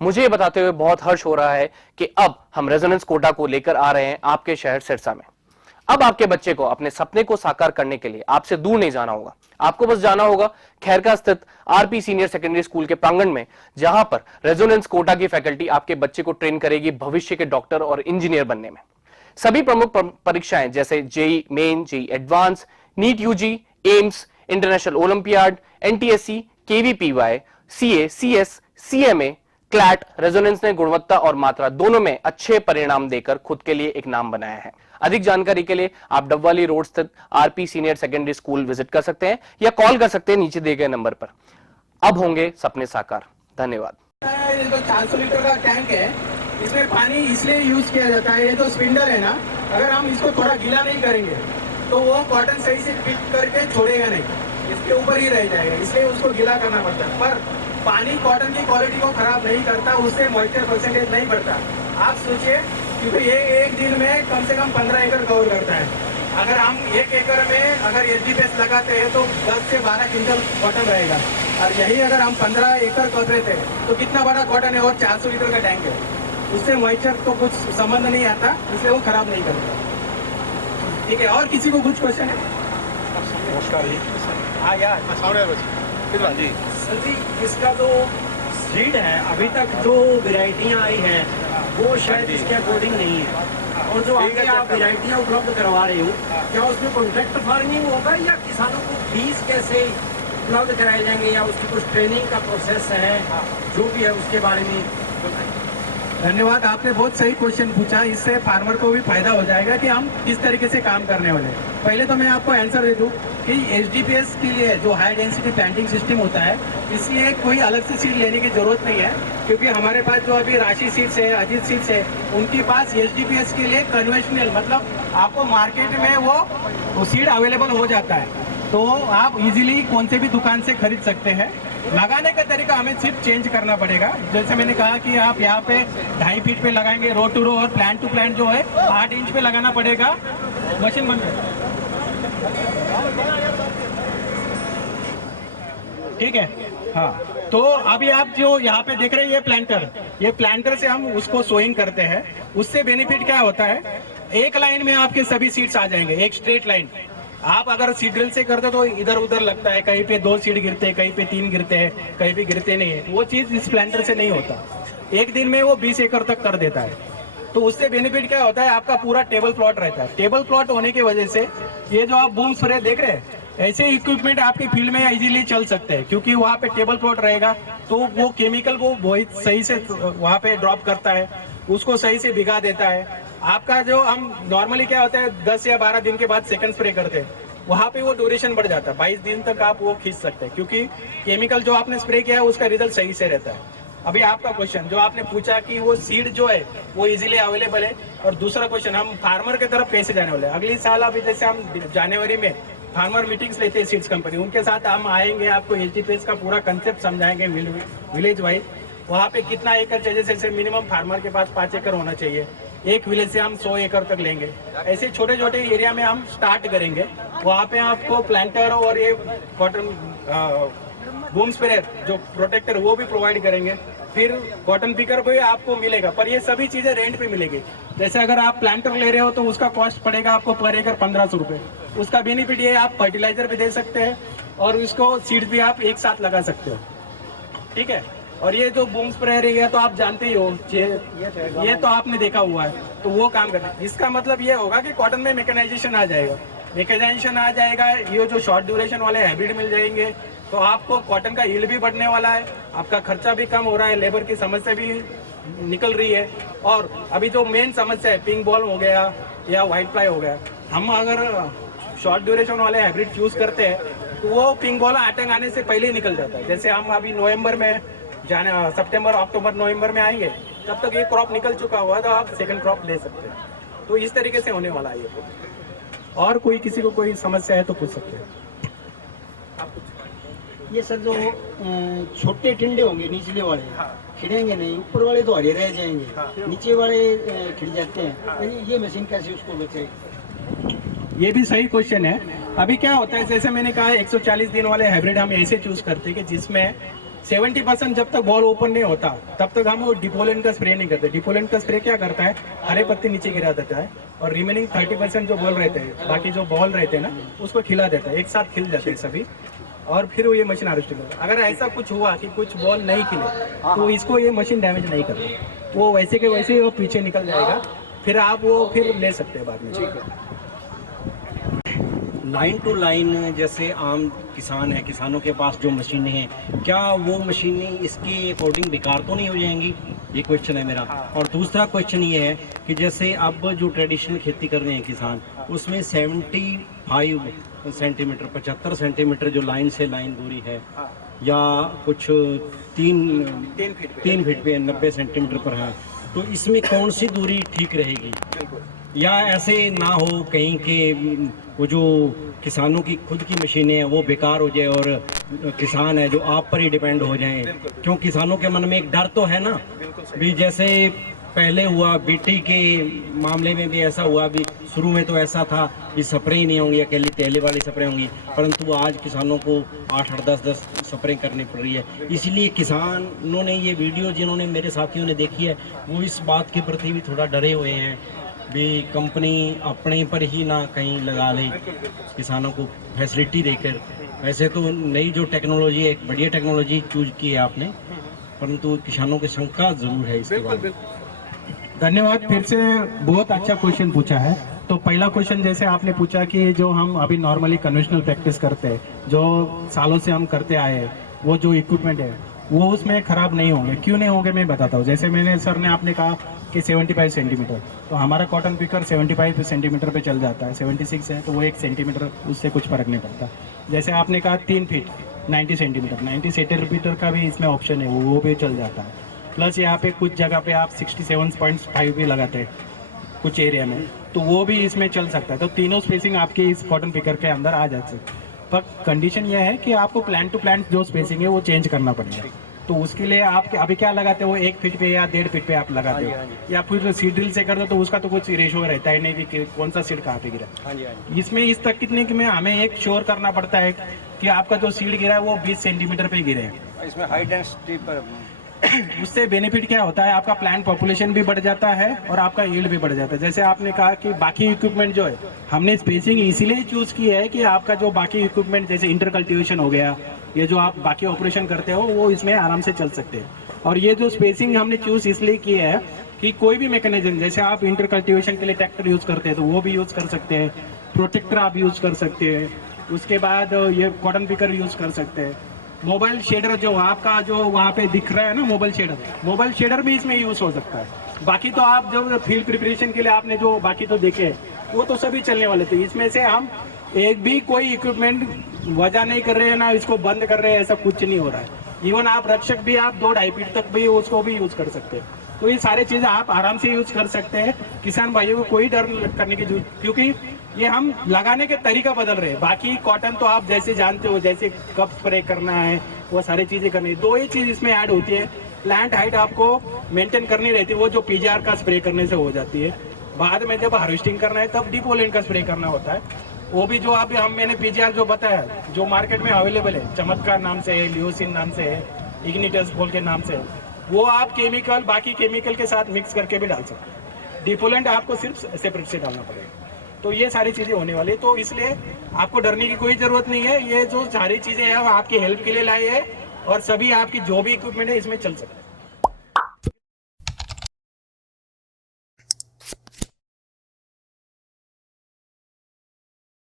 मुझे ये बताते हुए बहुत हर्ष हो रहा है कि अब हम रेजोनेंस कोटा को लेकर आ रहे हैं आपके शहर सिरसा में। अब आपके बच्चे को अपने सपने को साकार करने के लिए आपसे दूर नहीं जाना होगा। आपको बस जाना होगा खैरका स्थित आरपी सीनियर सेकेंडरी स्कूल के प्रांगण में, जहां पर रेजोनेंस कोटा की फैकल्टी आपके बच्चे को ट्रेन करेगी भविष्य के डॉक्टर और इंजीनियर बनने में। सभी प्रमुख परीक्षाएं जैसे JEE Main, JEE Advance, NEET UG, AIIMS, International Olympiad, NTSC, KVPY, CA, CS, CMA, CLAT, Resonance ने गुणवत्ता और मात्रा दोनों में अच्छे परिणाम देकर खुद के लिए एक नाम बनाया है। अधिक जानकारी के लिए आप डबवाली रोड स्थित RP senior secondary school visit कर सकते हैं या कॉल कर सकते हैं नीचे दिए गए नंबर पर। अब होंगे सपने साकार। धन्यवाद। ये जो 400 लीटर का टैंक है, इसमें पानी इसलिए यूज किया जाता है, ये जो स्पिंडल है ना, अगर हम इसको थोड़ा गीला नहीं करेंगे तो वो कॉटन सही से फिट करके छोड़ेगा नहीं, इसके ऊपर ही रह जाएगा, इसलिए उसको गीला करना पड़ता है। पर पानी कॉटन की क्वालिटी को खराब नहीं करता, उससे मॉइस्चर परसेंटेज नहीं बढ़ता। आप सोचिए, क्योंकि ये एक दिन में कम से कम 15 एकड़ कवर करता है। अगर हम 1 एकड़ में अगर एसडीपीएस लगाते हैं तो 10 से 12 क्विंटल कॉटन रहेगा, और यही अगर हम 15 एकड़ कर रहे थे तो कितना बड़ा कॉटन है और 400 लीटर का टैंक है, उससे मॉइस्चर तो कुछ संबंध नहीं आता, इसलिए वो खराब नहीं करता। ठीक है, और किसी को कुछ क्वेश्चन है? नमस्कार जी। हाँ यार, जी सर जी, इसका जो सीड है अभी तक जो वेराइटियां आई हैं वो शायद इसके अकॉर्डिंग नहीं है, और जो आगे आप वेराइटियां उपलब्ध करवा रहे हो, क्या उसमें कॉन्ट्रैक्ट फार्मिंग होगा या किसानों को बीज कैसे उपलब्ध कराए जाएंगे, या उसकी कुछ ट्रेनिंग का प्रोसेस है, जो भी है उसके बारे में बताइए। धन्यवाद, आपने बहुत सही क्वेश्चन पूछा। इससे फार्मर को भी फायदा हो जाएगा कि हम किस तरीके से काम करने वाले हैं। पहले तो मैं आपको आंसर दे दूं कि एचडीपीएस के लिए जो हाई डेंसिटी प्लांटिंग सिस्टम होता है, इसलिए कोई अलग से सीड लेने की जरूरत नहीं है, क्योंकि हमारे पास जो अभी राशि सीड्स है, अजीत सीड्स है, उनके पास एचडीपीएस के लिए कन्वेंशनल, मतलब आपको मार्केट में वो सीड अवेलेबल हो जाता है, तो आप इजीली कौन से भी दुकान से खरीद सकते हैं। लगाने का तरीका हमें सिर्फ चेंज करना पड़ेगा। जैसे मैंने कहा कि आप यहाँ पे 2.5 फीट पे लगाएंगे रो टू रो, और प्लांट टू प्लांट जो है 8 इंच पे लगाना पड़ेगा। मशीन बंद कर, ठीक है। हाँ, तो अभी आप जो यहाँ पे देख रहे हैं ये प्लांटर से हम उसको सोइंग करते हैं। उससे बेनिफिट क्या होता है, एक लाइन में आपके सभी सीड्स आ जाएंगे, एक स्ट्रेट लाइन। आप अगर सीड ड्रिल से करते तो इधर उधर लगता है, कहीं पे 2 सीड गिरते हैं, कहीं पे 3 गिरते हैं, कहीं पे गिरते नहीं है। वो चीज इस प्लांटर से नहीं होता, एक दिन में वो 20 एकड़ तक कर देता है। तो उससे बेनिफिट क्या होता है, आपका पूरा टेबल प्लॉट रहता है। टेबल प्लॉट होने की वजह से ये जो आप बूम स्प्रे देख रहे हैं, ऐसे इक्विपमेंट आपके फील्ड में इजीली चल सकते हैं, क्योंकि वहाँ पे टेबल प्लॉट रहेगा तो वो केमिकल को बहुत सही से वहाँ पे ड्रॉप करता है, उसको सही से भिगा देता है। आपका जो हम नॉर्मली क्या होता है 10 या 12 दिन के बाद सेकंड स्प्रे करते हैं, वहाँ पे वो ड्यूरेशन बढ़ जाता है, 22 दिन तक आप वो खींच सकते हैं, क्योंकि केमिकल जो आपने स्प्रे किया है उसका रिजल्ट सही से रहता है। अभी आपका क्वेश्चन जो आपने पूछा कि वो सीड जो है वो इजीली अवेलेबल है, और दूसरा क्वेश्चन हम फार्मर की तरफ कैसे जाने वाले हैं। अगली साल अभी जैसे हम जनवरी में फार्मर मीटिंग्स लेते हैं सीड्स कंपनी, उनके साथ हम आएंगे, आपको एचडीपीएस का पूरा कंसेप्ट समझाएंगे विलेज वाइज। वहाँ पे कितना एकड़ चाहिए, जैसे मिनिमम फार्मर के पास 5 एकड़ होना चाहिए, एक विलेज से हम 100 एकड़ तक लेंगे। ऐसे छोटे छोटे एरिया में हम स्टार्ट करेंगे। वहाँ पे आपको प्लांटर और ये कॉटन बूम स्प्रेयर जो प्रोटेक्टर वो भी प्रोवाइड करेंगे, फिर कॉटन पिकर भी आपको मिलेगा, पर ये सभी चीजें रेंट पे मिलेगी। जैसे अगर आप प्लांटर ले रहे हो तो उसका कॉस्ट पड़ेगा आपको पर एकड़ 1500 रुपये। उसका बेनिफिट ये आप फर्टिलाइजर भी दे सकते हैं और उसको सीड भी आप एक साथ लगा सकते हो, ठीक है। और ये जो बूम स्प्रेयर है तो आप जानते ही हो, ये तो आपने देखा हुआ है, तो वो काम करना है। इसका मतलब ये होगा कि कॉटन में मैकेनाइजेशन आ जाएगा, ये जो शॉर्ट ड्यूरेशन वाले हाइब्रिड मिल जाएंगे, तो आपको कॉटन का यील्ड भी बढ़ने वाला है, आपका खर्चा भी कम हो रहा है, लेबर की समस्या भी निकल रही है। और अभी जो मेन समस्या है पिंक बॉल हो गया या व्हाइट फ्लाई हो गया, हम अगर शॉर्ट ड्यूरेशन वाले हाइब्रिड चूज करते हैं तो वो पिंक बॉल अटैक आने से पहले ही निकल जाता है। जैसे हम अभी नवंबर में सितंबर अक्टूबर नवंबर में आएंगे, तब तक ये क्रॉप निकल चुका हुआ, तो आप सेकंड क्रॉप ले सकते हैं। तो इस तरीके से होने वाला है ये। और कोई किसी को कोई समस्या है तो पूछ सकते हैं। ये सर जो छोटे टिंडे होंगे निचले वाले, खिलेंगे नहीं, ऊपर वाले तो हरे रह जाएंगे, नीचे वाले खिल जाते हैं, ये मशीन कैसे उसको बचाएगी? ये भी सही क्वेश्चन है। अभी क्या होता है, जैसे मैंने कहा 140 दिन वाले हाइब्रिड हम ऐसे चूज करते हैं कि जिसमें 70% जब तक बॉल ओपन नहीं होता तब तक हम वो डिपोलेंट का स्प्रे नहीं करते। डिपोलेंट का स्प्रे क्या करता है, हरे पत्ते नीचे गिरा देता है और रिमेनिंग 30% जो बॉल रहते हैं, बाकी जो बॉल रहते हैं ना, उसको खिला देता है, एक साथ खिल जाते हैं सभी, और फिर वो ये मशीन हार्वेस्टिंग करता है। अगर ऐसा कुछ हुआ कि कुछ बॉल नहीं खिले तो इसको ये मशीन डैमेज नहीं करती, वो वैसे के वैसे वो पीछे निकल जाएगा, फिर आप वो फिर ले सकते हैं बाद में। लाइन टू लाइन जैसे आम किसान है, किसानों के पास जो मशीनें हैं, क्या वो मशीनें इसके अकॉर्डिंग बेकार तो नहीं हो जाएंगी? ये क्वेश्चन है मेरा। और दूसरा क्वेश्चन ये है कि जैसे अब जो ट्रेडिशनल खेती कर रहे हैं किसान, उसमें 75 सेंटीमीटर 75 सेंटीमीटर जो लाइन से लाइन दूरी है, या कुछ 3 फीट पे 90 सेंटीमीटर पर है, तो इसमें कौन सी दूरी ठीक रहेगी? या ऐसे ना हो कहीं के वो जो किसानों की खुद की मशीनें हैं वो बेकार हो जाए और किसान है जो आप पर ही डिपेंड हो जाएं? क्यों किसानों के मन में एक डर तो है ना, भी जैसे पहले हुआ बीटी के मामले में भी ऐसा हुआ, भी शुरू में तो ऐसा था कि स्प्रे ही नहीं होंगी, अकेली तेले वाली स्प्रे होंगी, परंतु आज किसानों को 8-8 10-10 स्प्रे करनी पड़ रही है। इसलिए किसानों ने ये वीडियो, जिन्होंने मेरे साथियों ने देखी है, वो इस बात के प्रति भी थोड़ा डरे हुए हैं भी कंपनी अपने पर ही ना कहीं लगा ले किसानों को फैसिलिटी देकर। वैसे तो नई जो टेक्नोलॉजी है, एक बढ़िया टेक्नोलॉजी चूज की है आपने, परंतु किसानों की शंका जरूर है इसके बारे में। धन्यवाद, फिर से बहुत अच्छा क्वेश्चन पूछा है। तो पहला क्वेश्चन जैसे आपने पूछा कि जो हम अभी नॉर्मली कन्वेंशनल प्रैक्टिस करते हैं, जो सालों से हम करते आए हैं, वो जो इक्विपमेंट है वो उसमें खराब नहीं होंगे। क्यों नहीं होंगे मैं बताता हूँ। जैसे मैंने सर ने आपने कहा कि 75 सेंटीमीटर, तो हमारा कॉटन पिकर 75 सेंटीमीटर पे चल जाता है, 76 है तो वो 1 सेंटीमीटर, उससे कुछ फर्क नहीं पड़ता। जैसे आपने कहा 3 फीट 90 सेंटीमीटर, 90 सेंटीमीटर का भी इसमें ऑप्शन है, वो भी चल जाता है। प्लस यहाँ पे कुछ जगह पे आप 67.5 भी लगाते हैं कुछ एरिया में, तो वो भी इसमें चल सकता है। तो तीनों स्पेसिंग आपके इस कॉटन पिकर के अंदर आ जाते हैं। पर कंडीशन यह है कि आपको प्लांट टू प्लांट जो स्पेसिंग है वो चेंज करना पड़ेगा। तो उसके लिए आप अभी क्या लगाते हो, 1 फीट पे या 1.5 फीट पे आप लगाते हो, या फिर सीड ड्रिल से करते हो तो उसका तो कुछ रेशो रहता है नहीं कि कौन सा सीड कहाँ पे गिरा। इसमें इस तक कितने में हमें एक श्योर करना पड़ता है कि आपका जो सीड गिरा है वो 20 सेंटीमीटर पे गिरे हैं। इसमें हाई डेंसिटी पर उससे बेनिफिट क्या होता है, आपका प्लांट पॉपुलेशन भी बढ़ जाता है और आपका यील्ड भी बढ़ जाता है। जैसे आपने कहा कि बाकी इक्विपमेंट जो है हमने स्पेसिंग इसीलिए चूज की है कि आपका जो बाकी इक्विपमेंट जैसे इंटर कल्टीवेशन हो गया, ये जो आप बाकी ऑपरेशन करते हो वो इसमें आराम से चल सकते हैं। और ये जो स्पेसिंग हमने चूज इसलिए की है कि कोई भी मैकेनिज्म, जैसे आप इंटर कल्टीवेशन के लिए ट्रैक्टर यूज करते हैं तो वो भी यूज कर सकते हैं, प्रोटेक्टर आप यूज कर सकते हैं, उसके बाद ये कॉटन पिकर यूज कर सकते हैं। मोबाइल शेडर जो आपका जो वहाँ पे दिख रहा है ना, मोबाइल शेडर भी इसमें यूज हो सकता है। बाकी तो आप जब फील्ड प्रिपरेशन के लिए आपने जो बाकी तो देखे वो तो सभी चलने वाले थे। इसमें से हम एक भी कोई इक्विपमेंट वजह नहीं कर रहे हैं ना इसको बंद कर रहे हैं, ऐसा कुछ नहीं हो रहा है। इवन आप रक्षक भी आप 2-2.5 फीट तक भी उसको भी यूज कर सकते हैं। तो ये सारी चीजें आप आराम से यूज कर सकते हैं। किसान भाइयों को कोई डर करने की जरूरत, क्योंकि ये हम लगाने के तरीका बदल रहे हैं। बाकी कॉटन तो आप जैसे जानते हो, जैसे कब स्प्रे करना है वो सारी चीजें करनी है। 2 ही चीज इसमें ऐड होती है, प्लांट हाइट आपको मेंटेन करनी रहती है, वो जो पीजीआर का स्प्रे करने से हो जाती है। बाद में जब हार्वेस्टिंग करना है तब डिपोलेंट का स्प्रे करना होता है। वो भी जो अभी मैंने पीजीआर जो बताया जो मार्केट में अवेलेबल है, चमत्कार नाम से है, लियोसिन नाम से है, इग्निटस बोल के नाम से है, वो आप केमिकल बाकी केमिकल के साथ मिक्स करके भी डाल सकते हैं। डिपोलेंट आपको सिर्फ सेपरेट से डालना पड़ेगा। तो ये सारी चीजें होने वाली है, तो इसलिए आपको डरने की कोई जरूरत नहीं है। ये जो सारी चीजें हैं वो आपकी हेल्प के लिए लाई है और सभी आपकी जो भी इक्विपमेंट है इसमें चल सकते हैं।